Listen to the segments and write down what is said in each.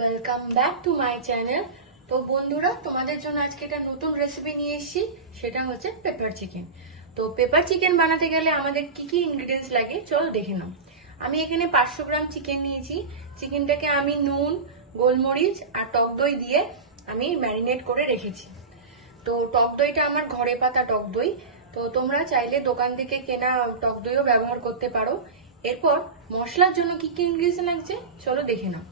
Welcome back to my channel. তো বন্ধুরা, তোমাদের জন্য আজকে একটা নতুন রেসিপি নিয়ে এসেছি, সেটা হচ্ছে পেপার চিকেন। তো পেপার চিকেন বানাতে গেলে আমাদের কি কি ইনগ্রেডিয়েন্টস লাগে চলো দেখে নাও। আমি এখানে 500 গ্রাম চিকেন নিয়েছি। চিকেনটাকে আমি নুন, গোলমরিচ আর টক দই দিয়ে আমি ম্যারিনেট করে রেখেছি। তো টক দইটা আমার ঘরে পাতা টক দই, তো তোমরা চাইলে দোকান থেকে কেনা টক দইও ব্যবহার করতে পারো। এরপর মশলার জন্য কি কি ইনগ্রেডিয়েন্টস লাগছে চলো দেখে নাও।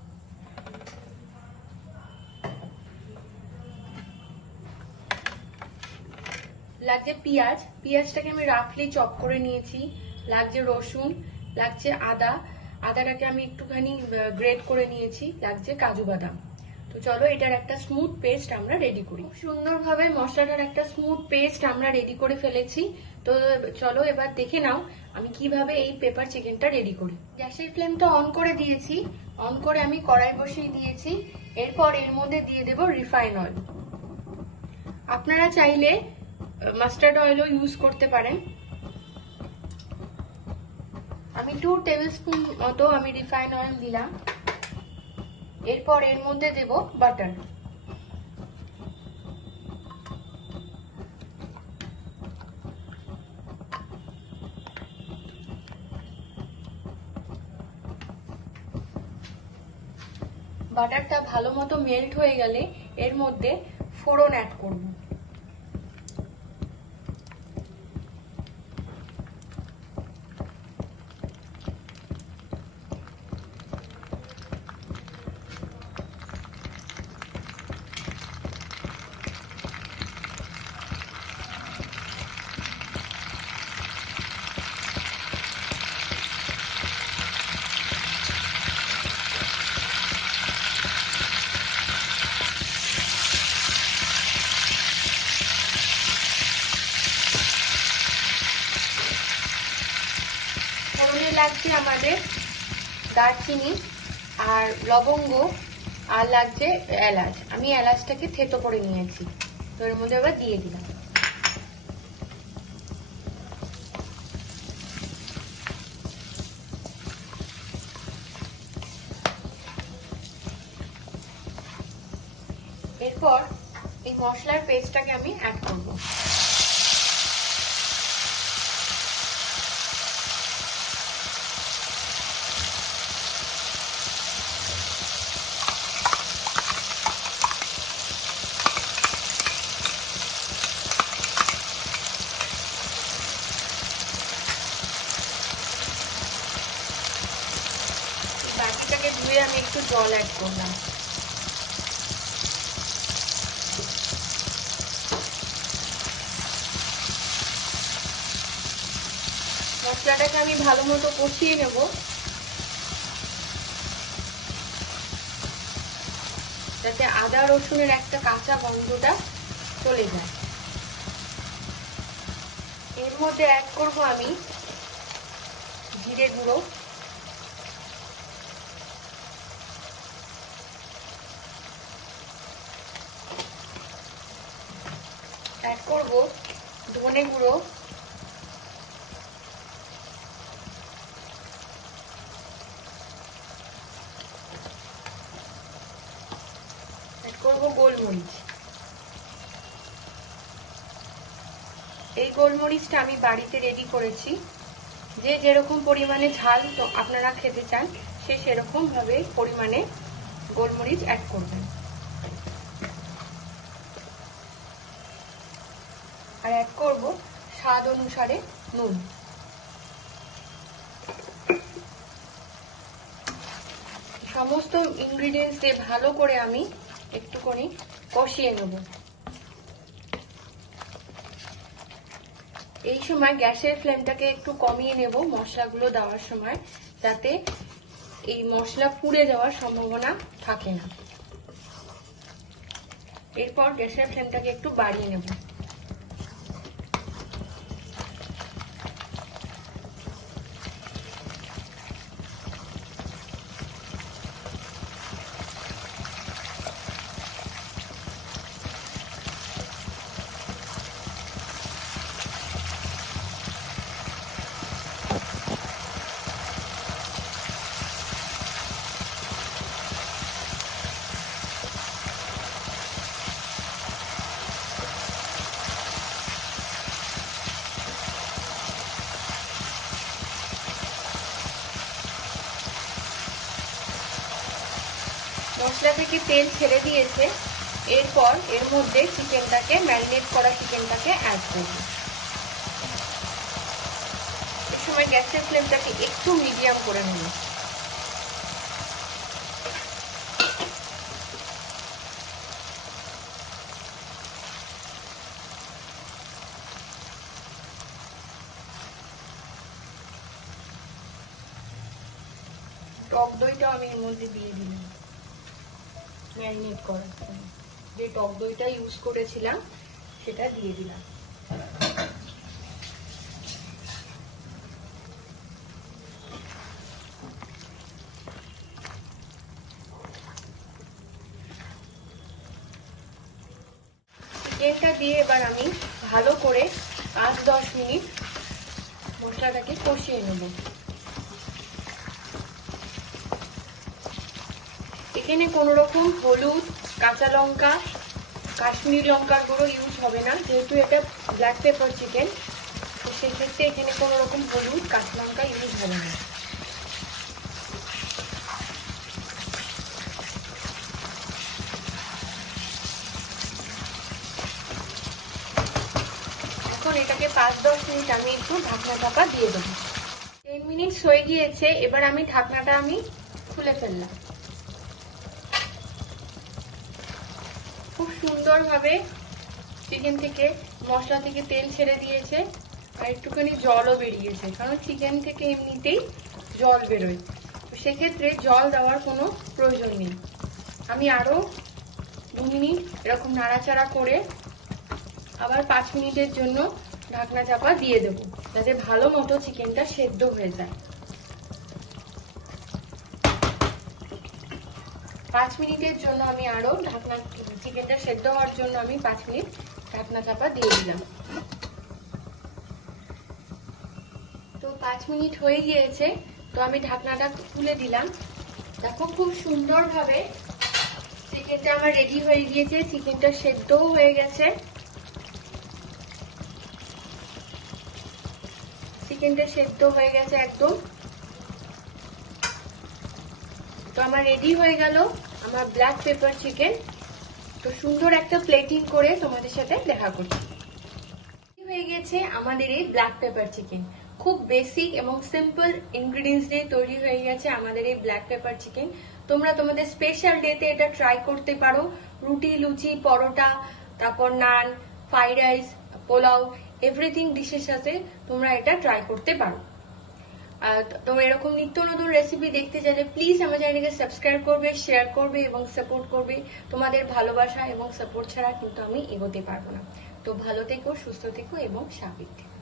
লাগছে পেঁয়াজ, পেঁয়াজটাকে আমি রাফলি চপ করে নিয়েছি। লাগছে রসুন, লাগছে আদা, আদাটাকে আমি একটুখানি গ্রেট করে নিয়েছি। লাগছে কাজু বাদাম। তো চলো এটার একটা স্মুথ পেস্ট আমরা রেডি করি। খুব সুন্দরভাবে মশলাটার একটা স্মুথ পেস্ট আমরা রেডি করে ফেলেছি। তো চলো এবার দেখে নাও আমি কিভাবে এই পেপার চিকেনটা রেডি করি। গ্যাসের ফ্লেমটা অন করে দিয়েছি, অন করে আমি কড়াই বসিয়ে দিয়েছি। এরপর এর মধ্যে দিয়ে দেব রিফাইন অয়েল। আপনারা চাইলে মাস্টার্ড অয়েলও ইউজ করতে পারেন। আমি 2 টেবিল স্পুন মতো আমি রিফাইন অয়েল দিলাম। এরপর এর মধ্যে দেব বাটার। বাটারটা ভালো মতো মেল্ট হয়ে গেলে এর মধ্যে ফোড়ন অ্যাড করব। ফোড়নে লাগছে আমাদের দারচিনি আর লবঙ্গ, আর লাগছে এলাচ। আমি এলাচটাকে থেতো করে নিয়েছি, তো এর মধ্যে আবার দিয়ে দিলাম। এরপর এই মশলার পেস্টটাকে আমি অ্যাড করব। বাটিটাকে ধুয়ে আমি একটু জল অ্যাড করলাম। মশলাটাকে আমি ভালো মতো কষিয়ে নেব। যাতে আদা রসুনের একটা কাঁচা গন্ধটা চলে যায়। এর মধ্যে অ্যাড করব আমি জিরে গুঁড়ো, অ্যাড করব ধনে গুঁড়ো, অ্যাড করব গোলমরিচ। এই গোলমরিচটা আমি বাড়িতে রেডি করেছি। যে যেরকম পরিমাণে ঝাল তো আপনারা খেতে চান সে সেরকম ভাবে পরিমাণে গোলমরিচ অ্যাড করবেন। আর অ্যাড করব স্বাদ অনুসারে নুন। সমস্ত ইনগ্রিডিয়েন্টস দিয়ে ভালো করে আমি একটুখানি কষিয়ে নেব। এই সময় গ্যাসের ফ্লেমটাকে একটু কমিয়ে নেব মশলাগুলো দেওয়ার সময়, যাতে এই মশলা পুড়ে যাওয়ার সম্ভাবনা থাকে না। এরপর গ্যাসের ফ্লেমটাকে একটু বাড়িয়ে নেব। মশলা থেকে তেল ছেড়ে দিয়েছে। এরপর এর মধ্যে চিকেনটাকে, ম্যারিনেট করা চিকেনটাকে অ্যাড করব। এই সময় গ্যাসের ফ্লেমটাকে একটু মিডিয়াম করে নেব। টক দইটা আমি এর মধ্যে দিয়ে দিলাম, ম্যারিনেট করার জন্য যে টক দইটা ইউজ করেছিলাম সেটা দিয়ে দিলাম। চিকেনটা দিয়ে এবার আমি ভালো করে 5-10 মিনিট মশলাটাকে কষিয়ে নেব। এখানে কোনো রকম হলুদ, কাঁচা লঙ্কা, কাশ্মীরি লঙ্কার গুঁড়ো ইউজ হবে না, যেহেতু এটা ব্ল্যাক পেপার চিকেন, তো সেক্ষেত্রে এখানে কোনো রকম হলুদ, কাঁচা লঙ্কা ইউজ হবে না। এখন এটাকে 5-10 মিনিট আমি একটু ঢাকনা চাপা দিয়ে দেবো। 10 মিনিট হয়ে গিয়েছে, এবার আমি ঢাকনাটা খুলে ফেললাম। খুব সুন্দরভাবে চিকেন থেকে, মশলা থেকে তেল ছেড়ে দিয়েছে, আর একটুখানি জলও বেরিয়েছে, কারণ চিকেন থেকে এমনিতেই জল বেরোয়, তো সেক্ষেত্রে জল দেওয়ার কোনো প্রয়োজন নেই। আমি আরো 2 মিনিট এরকম নাড়াচাড়া করে আবার 5 মিনিটের জন্য ঢাকনা চাপা দিয়ে দেবো, যাতে ভালো মতো চিকেনটা সেদ্ধ হয়ে যায়। 5 মিনিটের জন্য আমি আরো চিকেনটা সেদ্ধ হওয়ার জন্য আমি 5 মিনিট ঢাকনা চাপা দিয়ে দিলাম। তো 5 মিনিট হয়ে গিয়েছে, তো আমি ঢাকনাটা তুলে দিলাম। দেখো খুব সুন্দরভাবে চিকেনটা আমার রেডি হয়ে গিয়েছে, চিকেনটা সেদ্ধও হয়ে গেছে। চিকেনটা সেদ্ধ হয়ে গেছে একদম। তো আমার রেডি হয়ে গেল আমার ব্ল্যাক পেপার চিকেন। তো সুন্দর একটা প্লেটিং করে তোমাদের সাথে দেখা করছি। হয়ে গেছে আমাদের এই ব্ল্যাক পেপার চিকেন। খুব বেসিক এবং সিম্পল ইনগ্রিডিয়েন্টস দিয়ে তৈরি হয়ে গেছে আমাদের এই ব্ল্যাক পেপার চিকেন। তোমরা তোমাদের স্পেশাল ডেতে এটা ট্রাই করতে পারো। রুটি, লুচি, পরোটা, তারপর নান, ফ্রাইড রাইস, পোলাও, এভরিথিং ডিশের সাথে তোমরা এটা ট্রাই করতে পারো। তোমরা এরকম নিত্য নতুন রেসিপি দেখতে চাইলে প্লিজ আমার চ্যানেলকে সাবস্ক্রাইব করবে, শেয়ার করবে এবং সাপোর্ট করবে। তোমাদের ভালোবাসা এবং সাপোর্ট ছাড়া কিন্তু আমি এগোতে পারবো না। তো ভালো থেকো, সুস্থ থেকো এবং স্বাভাবিক থেকো।